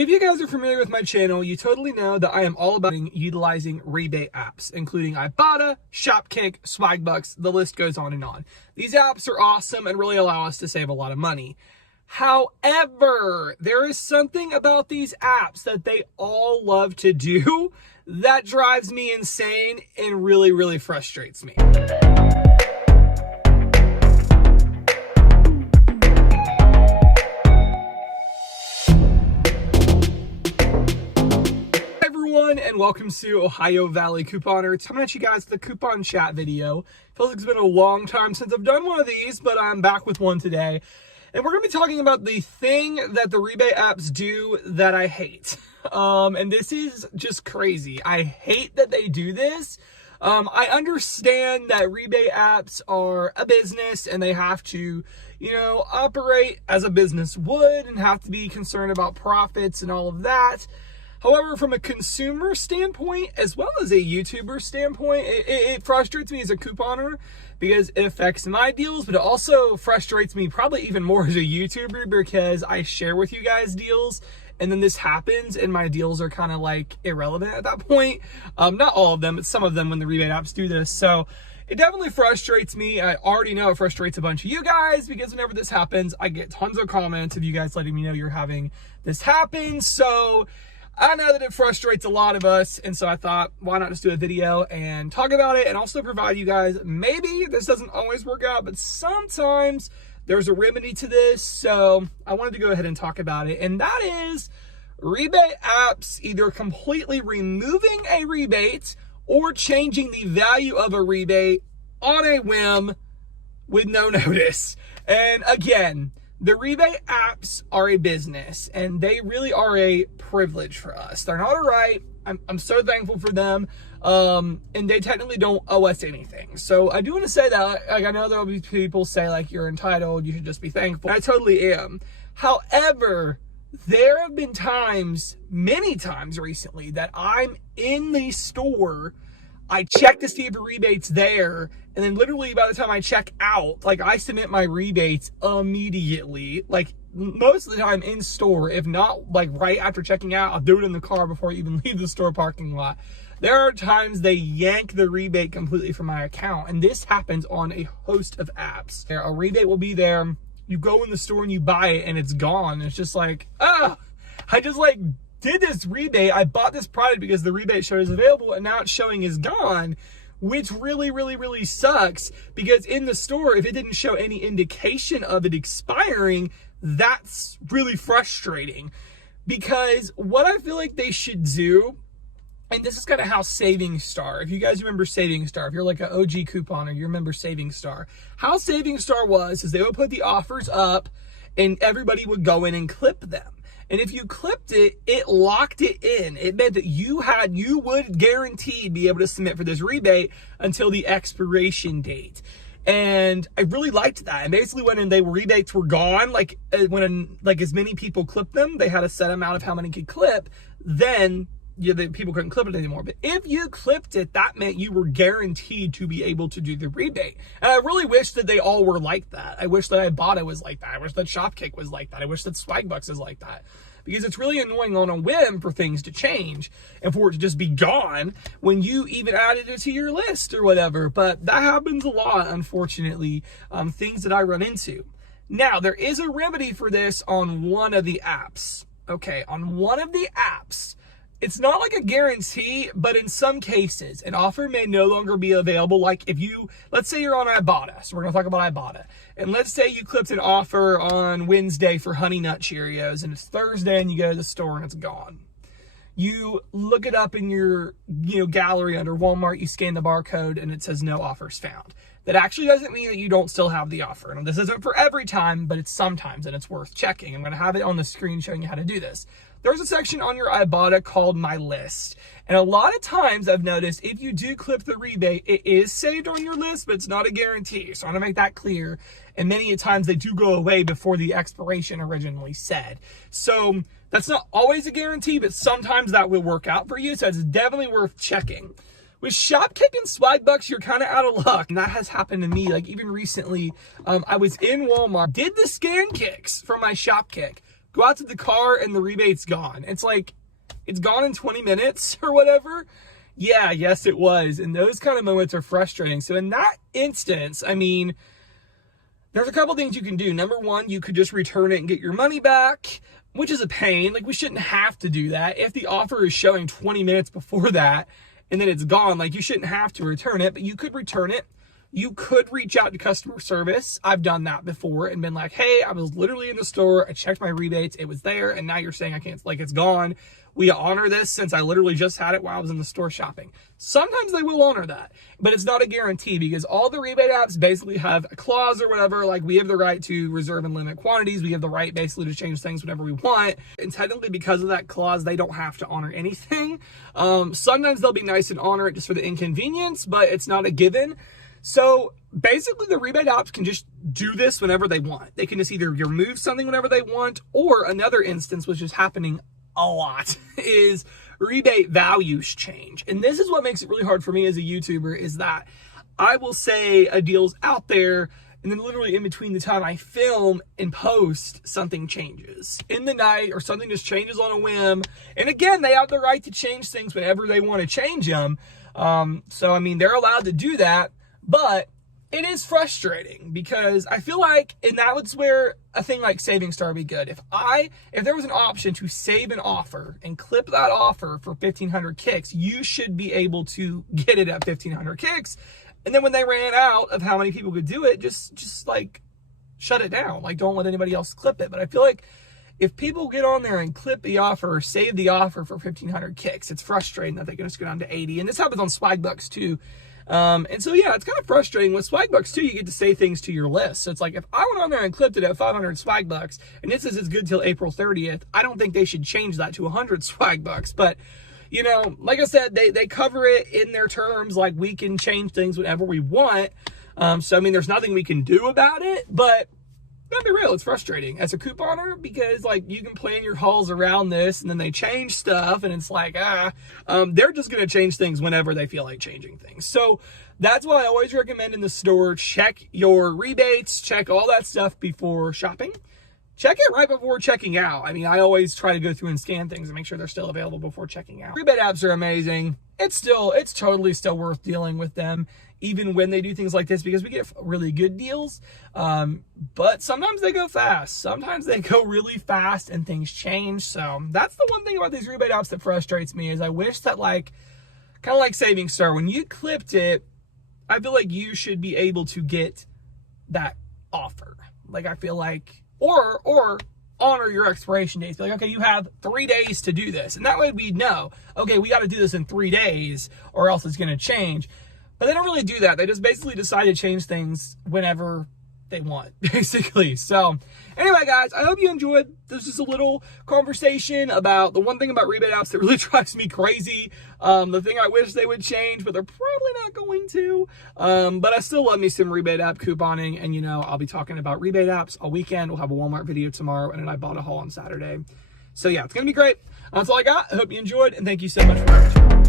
If you guys are familiar with my channel, you totally know that I am all about utilizing rebate apps, including Ibotta, Shopkick, Swagbucks, the list goes on and on. These apps are awesome and really allow us to save a lot of money. However, there is something about these apps that they all love to do that drives me insane and really frustrates me. And welcome to Ohio Valley Couponer. It's coming at you guys with a coupon chat video. Feels like it's been a long time since I've done one of these, but I'm back with one today. And we're going to be talking about the thing that the rebate apps do that I hate. And this is just crazy. I hate that they do this. I understand that rebate apps are a business and they have to, operate as a business would and have to be concerned about profits and all of that. However, from a consumer standpoint, as well as a YouTuber standpoint, it frustrates me as a couponer because it affects my deals, but it also frustrates me probably even more as a YouTuber because I share with you guys deals and then this happens and my deals are kind of like irrelevant at that point. Not all of them, but some of them when the rebate apps do this. So it definitely frustrates me. I already know it frustrates a bunch of you guys because whenever this happens, I get tons of comments of you guys letting me know you're having this happen. So I know that it frustrates a lot of us, and so I thought, why not just do a video and talk about it and also provide you guys, maybe this doesn't always work out, but sometimes there's a remedy to this, so I wanted to go ahead and talk about it, and that is rebate apps either completely removing a rebate or changing the value of a rebate on a whim with no notice. And again, the rebate apps are a business and they really are a privilege for us. They're not a right. I'm so thankful for them. And they technically don't owe us anything. So I do want to say that, like, I know there'll be people say like, you're entitled, you should just be thankful. I totally am. However, there have been times, many times recently, that I'm in the store, I check to see if a rebate's there, and then literally by the time I check out, like, I submit my rebates immediately, like most of the time in store. If not, like right after checking out, I'll do it in the car before I even leave the store parking lot. There are times they yank the rebate completely from my account, and this happens on a host of apps. A rebate will be there, you go in the store and you buy it and it's gone. It's just like, I just did this rebate, I bought this product because the rebate showed is available and now it's showing is gone, which really sucks because in the store, if it didn't show any indication of it expiring, that's really frustrating. Because what I feel like they should do, and this is kind of how Saving Star, if you guys remember Saving Star, if you're like an OG couponer, you remember Saving Star. How Saving Star was is they would put the offers up and everybody would go in and clip them. And if you clipped it, it locked it in. It meant that you would guaranteed be able to submit for this rebate until the expiration date. And I really liked that. And basically when rebates were gone, like when as many people clipped them, they had a set amount of how many could clip, then the people couldn't clip it anymore. But if you clipped it, that meant you were guaranteed to be able to do the rebate. And I really wish that they all were like that. I wish that Ibotta was like that. I wish that Shopkick was like that. I wish that Swagbucks is like that. Because it's really annoying on a whim for things to change and for it to just be gone when you even added it to your list or whatever. But that happens a lot, unfortunately, things that I run into. Now, there is a remedy for this on one of the apps. Okay, on one of the apps, it's not like a guarantee, but in some cases, an offer may no longer be available. Like if let's say you're on Ibotta, so we're gonna talk about Ibotta. And let's say you clipped an offer on Wednesday for Honey Nut Cheerios and it's Thursday and you go to the store and it's gone. You look it up in your gallery under Walmart, you scan the barcode and it says no offers found. That actually doesn't mean that you don't still have the offer. And this isn't for every time, but it's sometimes and it's worth checking. I'm gonna have it on the screen showing you how to do this. There's a section on your Ibotta called My List. And a lot of times I've noticed if you do clip the rebate, it is saved on your list, but it's not a guarantee. So I want to make that clear. And many times they do go away before the expiration originally said. So that's not always a guarantee, but sometimes that will work out for you. So it's definitely worth checking. With Shopkick and Swagbucks, you're kind of out of luck. And that has happened to me. Like even recently, I was in Walmart, did the scan kicks for my Shopkick, go out to the car and the rebate's gone. It's like, it's gone in 20 minutes or whatever. Yeah, yes, it was. And those kind of moments are frustrating. So in that instance, I mean, there's a couple things you can do. Number one, you could just return it and get your money back, which is a pain. Like, we shouldn't have to do that. If the offer is showing 20 minutes before that and then it's gone, like, you shouldn't have to return it, but you could return it. You could reach out to customer service. I've done that before and been like, hey, I was literally in the store. I checked my rebates. It was there. And now you're saying I can't, like, it's gone. We honor this since I literally just had it while I was in the store shopping. Sometimes they will honor that, but it's not a guarantee because all the rebate apps basically have a clause or whatever. Like, we have the right to reserve and limit quantities. We have the right basically to change things whenever we want. And technically because of that clause, they don't have to honor anything. Sometimes they'll be nice and honor it just for the inconvenience, but it's not a given. So basically the rebate apps can just do this whenever they want. They can just either remove something whenever they want, or another instance, which is happening a lot, is rebate values change. And this is what makes it really hard for me as a YouTuber, is that I will say a deal's out there and then literally in between the time I film and post, something changes in the night or something just changes on a whim. And again, they have the right to change things whenever they want to change them. So, I mean, they're allowed to do that. But it is frustrating because I feel like, and that was where a thing like Saving Star would be good. If there was an option to save an offer and clip that offer for 1,500 kicks, you should be able to get it at 1,500 kicks. And then when they ran out of how many people could do it, just like shut it down. Like, don't let anybody else clip it. But I feel like if people get on there and clip the offer or save the offer for 1,500 kicks, it's frustrating that they can just go down to 80. And this happens on Swag Bucks too. And so, yeah, it's kind of frustrating. With Swag Bucks too, you get to say things to your list. So it's like, if I went on there and clipped it at 500 Swag Bucks and it says it's good till April 30th, I don't think they should change that to 100 Swag Bucks. But, you know, like I said, they cover it in their terms. Like, we can change things whenever we want. So, I mean, there's nothing we can do about it, but gotta be real, it's frustrating as a couponer because, like, you can plan your hauls around this and then they change stuff and it's like, they're just going to change things whenever they feel like changing things. So that's why I always recommend in the store, check your rebates, check all that stuff before shopping. Check it right before checking out. I mean, I always try to go through and scan things and make sure they're still available before checking out. Rebate apps are amazing. It's totally still worth dealing with them, even when they do things like this, because we get really good deals. But sometimes they go fast. Sometimes they go really fast and things change. So that's the one thing about these rebate apps that frustrates me, is I wish that, like, kind of like Saving Star, when you clipped it, I feel like you should be able to get that offer. Like, I feel like, or honor your expiration dates. Be like, okay, you have 3 days to do this. And that way we know, okay, we got to do this in 3 days or else it's going to change. But they don't really do that. They just basically decide to change things whenever they want, basically. So anyway, guys, I hope you enjoyed. This is a little conversation about the one thing about rebate apps that really drives me crazy. The thing I wish they would change, but they're probably not going to. But I still love me some rebate app couponing. And, you know, I'll be talking about rebate apps all weekend. We'll have a Walmart video tomorrow and an Ibotta haul on Saturday. So yeah, it's going to be great. That's all I got. I hope you enjoyed, and thank you so much for watching.